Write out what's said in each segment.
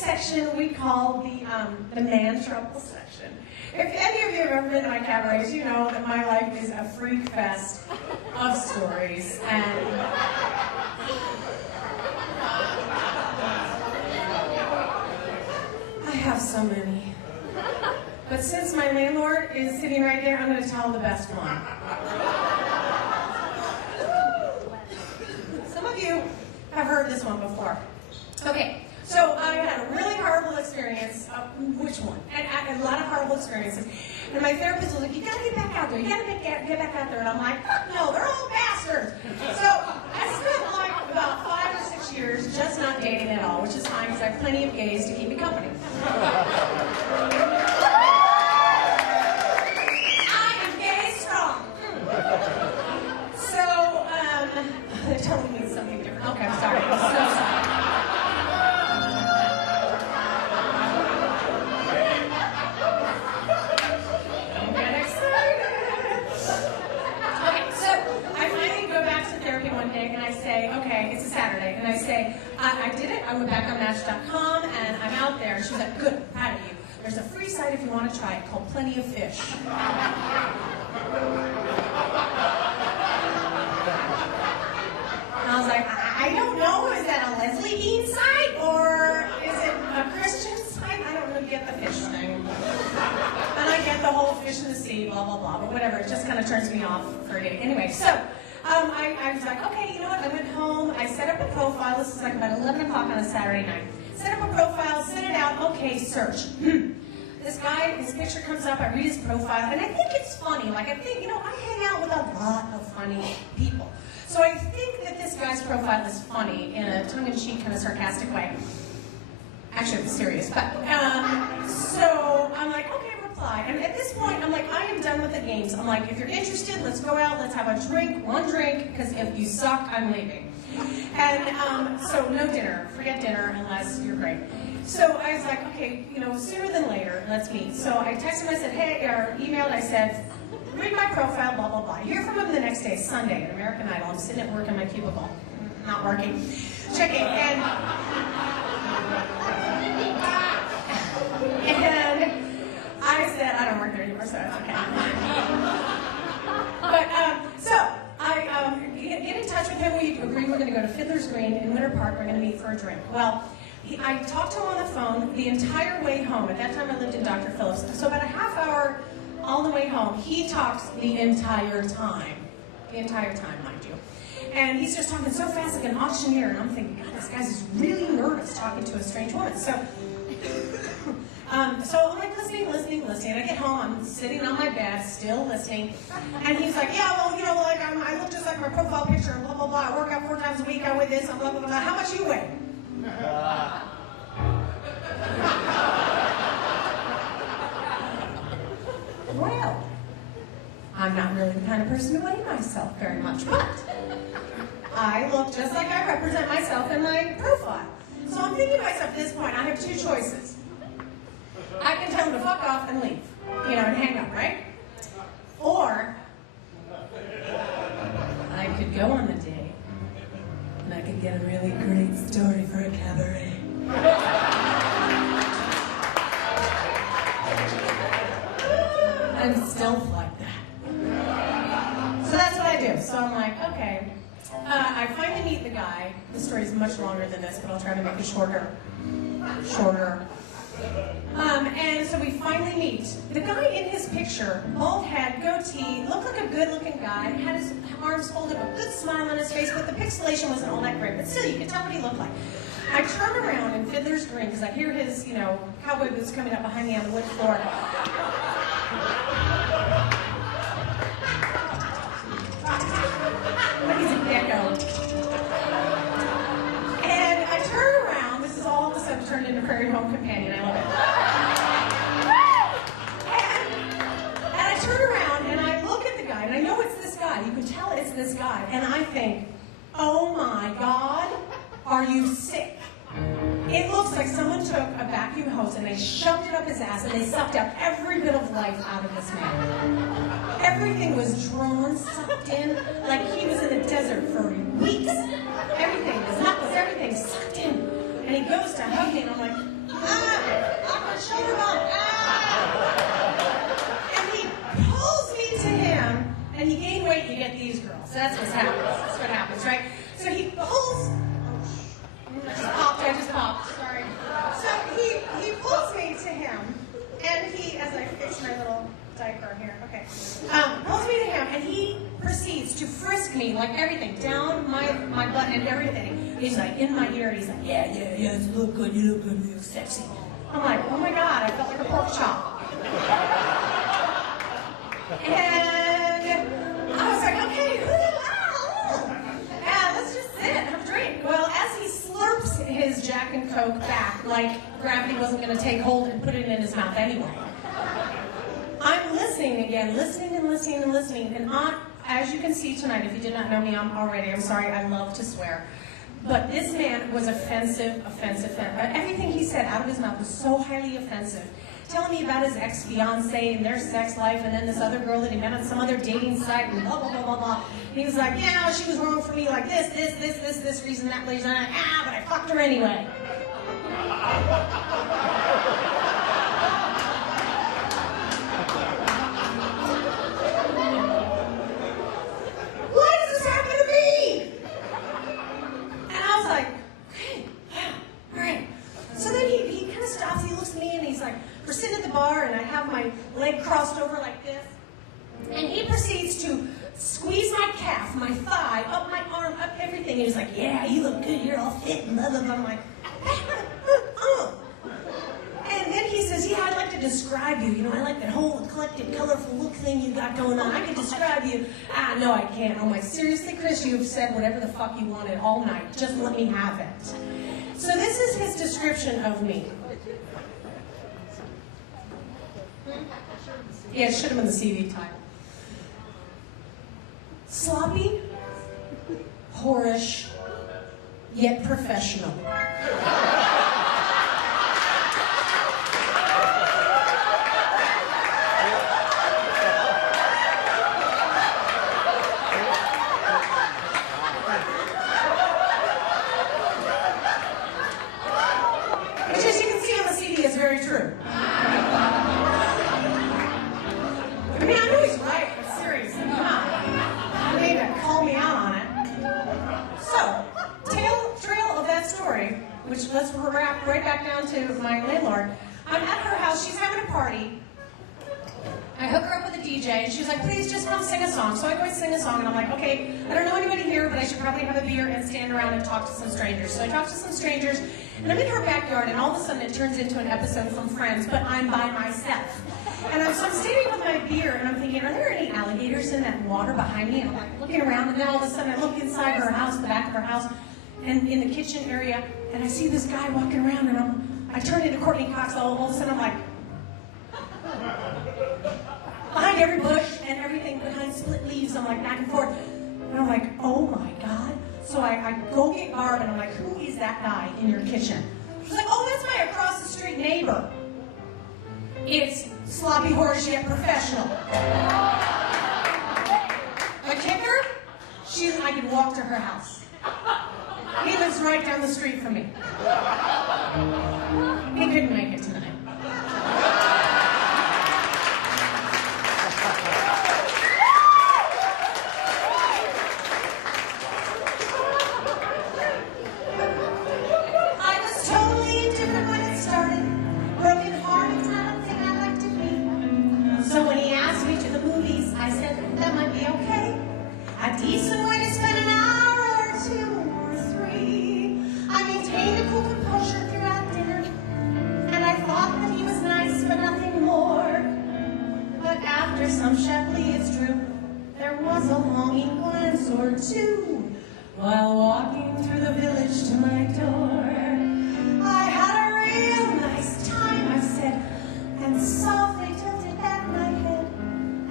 section we call the man trouble section. If any of you have ever been to my cabarets, you know that my life is a freak fest of stories. And I have so many. But since my landlord is sitting right there, I'm going to tell the best one. Some of you have heard this one before. Okay, so I had a really horrible experience. Which one? And a lot of horrible experiences. And my therapist was like, you got to get back out there. You got to get back out there. And I'm like, fuck no, they're all bastards. So I spent like about 5 or 6 years just not dating at all, which is fine because I have plenty of gays to keep me company. It totally means something different. Okay, I'm sorry. I'm so sorry. Don't get excited. Okay, so I finally go back to therapy one day and I say, okay, it's a Saturday, and I say, I did it. I went back on Match.com and I'm out there. And she's like, good, I'm proud of you. There's a free site if you want to try it called Plenty of Fish. I was like, I don't know, is that a Leslie Bean site, or is it a Christian site? I don't really get the fish thing. And I get the whole fish in the sea, blah, blah, blah, but whatever, it just kind of turns me off for a day. Anyway, so I was like, okay, you know what, I went home, I set up a profile, this is like about 11 o'clock on a Saturday night. Set up a profile, sent it out, okay, search. This guy, his picture comes up, I read his profile, and I think it's funny, like I think, you know, I hang out with a lot of funny people. So I think that this guy's profile is funny in a tongue-in-cheek, kind of sarcastic way. Actually, it's serious. But so I'm like, okay, reply. And at this point, I'm like, I am done with the games. I'm like, if you're interested, let's go out, let's have a drink, one drink, because if you suck, I'm leaving. And so no dinner. Forget dinner unless you're great. So I was like, okay, you know, sooner than later, let's meet. So I texted him, I said, hey, or emailed, I said, read my profile, blah, blah, blah. I hear from him the next day, Sunday, at American Idol. I'm sitting at work in my cubicle, not working, checking, and I said, I don't work there anymore, so it's okay. But, so, I get in touch with him. We agree we're going to go to Fiddler's Green in Winter Park. We're going to meet for a drink. Well, I talked to him on the phone the entire way home. At that time, I lived in Dr. Phillips. So about a half hour on the way home, he talks the entire time. The entire time, mind you. And he's just talking so fast like an auctioneer. And I'm thinking, God, this guy's just really nervous talking to a strange woman. So I'm like listening. I get home, I'm sitting on my bed, still listening. And he's like, yeah, well, you know, like I look just like my profile picture, and blah, blah, blah. I work out 4 times a week, I weigh this, and blah, blah, blah. How much you weigh? Well, I'm not really the kind of person to weigh myself very much, but I look just like I represent myself in my profile. So I'm thinking to myself at this point, I have 2 choices. I can tell him to fuck off and leave, you know, and hang up, right? Or I could go on the date, and I could get a really great story for a cabaret. And still like that. So that's what I do. So I'm like, okay. I finally meet the guy. The story is much longer than this, but I'll try to make it shorter. And so we finally meet. The guy in his picture, bald head, goatee, looked like a good-looking guy, had his arms folded, a good smile on his face, but the pixelation wasn't all that great. But still, you could tell what he looked like. I turn around in Fiddler's Green because I hear his, you know, cowboy boots coming up behind me on the wood floor. Like he's a gecko. And I turn around. This is all of a sudden turned into Prairie Home Companion. I love it. And I turn around and I look at the guy, and I know it's this guy. You can tell it's this guy. And I think, oh my God, are you sick? It looks like someone took a vacuum hose and they shoved it up his ass and they sucked out every bit of life out of this man. Everything was drawn, sucked in, like he was in the desert for weeks. Everything, his knuckles, everything sucked in. And he goes to hug me and I'm like, was, right? So he pulls, I just popped, sorry. So he pulls me to him, and he, as I fix my little diaper here, okay, pulls me to him, and he proceeds to frisk me, like everything, down my butt and everything. He's like, in my ear, he's like, yeah, you look good, you look sexy. I'm like, oh my God, I felt like a pork chop. And I was like, okay, let's just sit and have a drink. Well, as he slurps his Jack and Coke back, like gravity wasn't going to take hold and put it in his mouth anyway, I'm listening again, listening, and as you can see tonight, if you did not know me I'm sorry, I love to swear. But this man was offensive. Everything he said out of his mouth was so highly offensive. Telling me about his ex-fiancée and their sex life, and then this other girl that he met on some other dating site, and blah, blah, blah, blah, blah. And he was like, yeah, she was wrong for me like this reason, that reason, but I fucked her anyway. Why does this happen to me? And I was like, okay, yeah, all right. So then he kind of stops, he looks at me, and he's like, we're sitting at the bar, and I have my leg crossed over like this, and he proceeds to squeeze my calf, my thigh, up my arm, up everything, and he's like, yeah, you look good, you're all fit, and blah, blah, blah. I'm like, And then he says, yeah, I'd like to describe you. You know, I like that whole eclectic, colorful look thing you got going on. I can describe you. No, I can't. I'm like, seriously, Chris, you've said whatever the fuck you wanted all night. Just let me have it. So this is his description of me. Yeah, it should have been the CV title. Sloppy, whorish, yet professional. Which, as you can see on the CD, is very true. I mean, I know he's right, but seriously, come on. You need to call me out on it. So, trail of that story, which let's wrap right back down to my landlord. I'm at her house, she's having a party. I hook her up with a DJ, and she's like, please just come sing a song. So I go and sing a song, and I'm like, okay, I don't know anybody here, but I should probably have a beer and stand around and talk to some strangers. So I talk to some strangers, and I'm in her backyard, and all of a sudden it turns into an episode from Friends, but I'm by myself. And so I'm standing with my beer, and I'm thinking, are there any alligators in that water behind me? And I'm like looking around, and then all of a sudden I look inside her house, the back of her house, and in the kitchen area, and I see this guy walking around, and I turn into Courtney Cox, all of a sudden I'm like, behind every bush and everything, behind split leaves, I'm like back and forth. And I'm like, oh my God. So I go get Barb, and I'm like, who is that guy in your kitchen? She's like, oh, that's my across the street neighbor. It's sloppy horse yet professional. The kicker, I could walk to her house. He lives right down the street from me. He couldn't make it tonight. So when he asked me to the movies, I said that might be okay. A decent way to spend an hour or 2 or 3. I maintained a cool composure throughout dinner, and I thought that he was nice, but nothing more. But after some Shepley, it's true, there was a longing glance or two while walking through the village to my door. I had a real nice time, I said, and softly tilted back my head.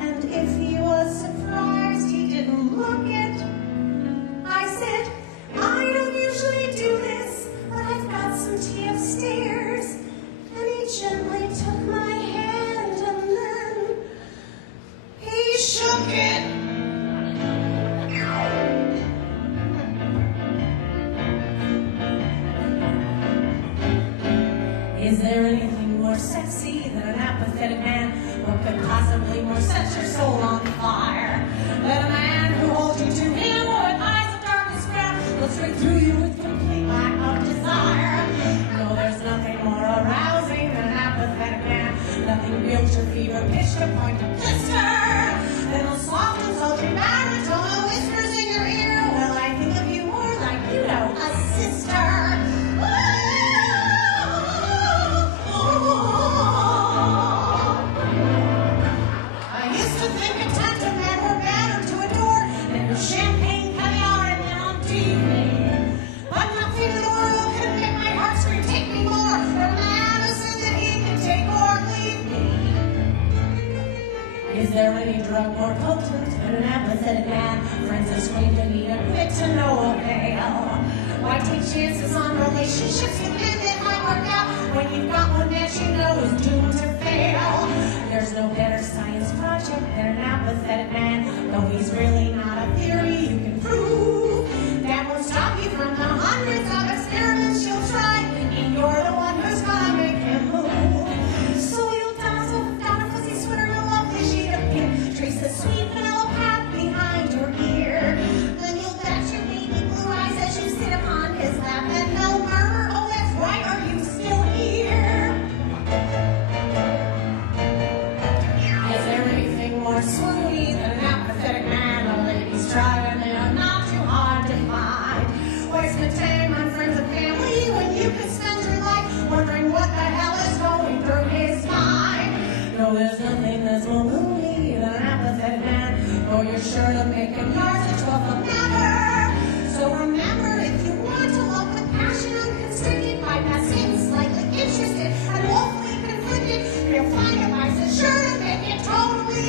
And if he was surprised he didn't look it, I said, I don't usually do this, but I've got some tea upstairs. And he gently took my hand, and then he shook it. Is there anything more sexy than an apathetic man? What could possibly more set your soul on fire than a man who holds you to him with eyes of darkness through you with complete lack of desire. No, there's nothing more arousing than an apathetic man. Nothing builds your fever pitch to point of blister than the soft and sultry baritone that whispers in your ear. Well, I think of you more like, you know, a sister. I used to think attentive men were better to adore than champagne, caviar, and then on TV. But nothing in the world could make my heart scream, take me more, from Madison that he could take or leave me. Is there any drug more potent than an apathetic man? Friends have screamed and need a fit to no avail. Why take chances on relationships with men that might work out when you've got one that you know is doomed to fail? There's no better science project than an apathetic man, though he's really not a theory you can prove. That won't stop you from the hundreds of experiments you'll try, and you're the one who's gonna make him move. So you'll dazzle down a fuzzy sweater and a lovely shade of pink, trace the sweet vanilla path behind your ear. Then you'll bet your baby blue eyes as you sit upon his lap, and no murmur, oh that's right, are you still here? Is there anything more swoony than an apathetic man? A lady's try and they're not too hard to find. Wasting time on friends and family when you could spend your life wondering what the hell is going through his mind. No, there's nothing that's more moody than an apathetic man, though you're sure to make him yours the 12th of never. So remember, if you want to love with passion unconstricted, bypass him slightly interested and woefully conflicted, you'll find a vice that's sure to make it totally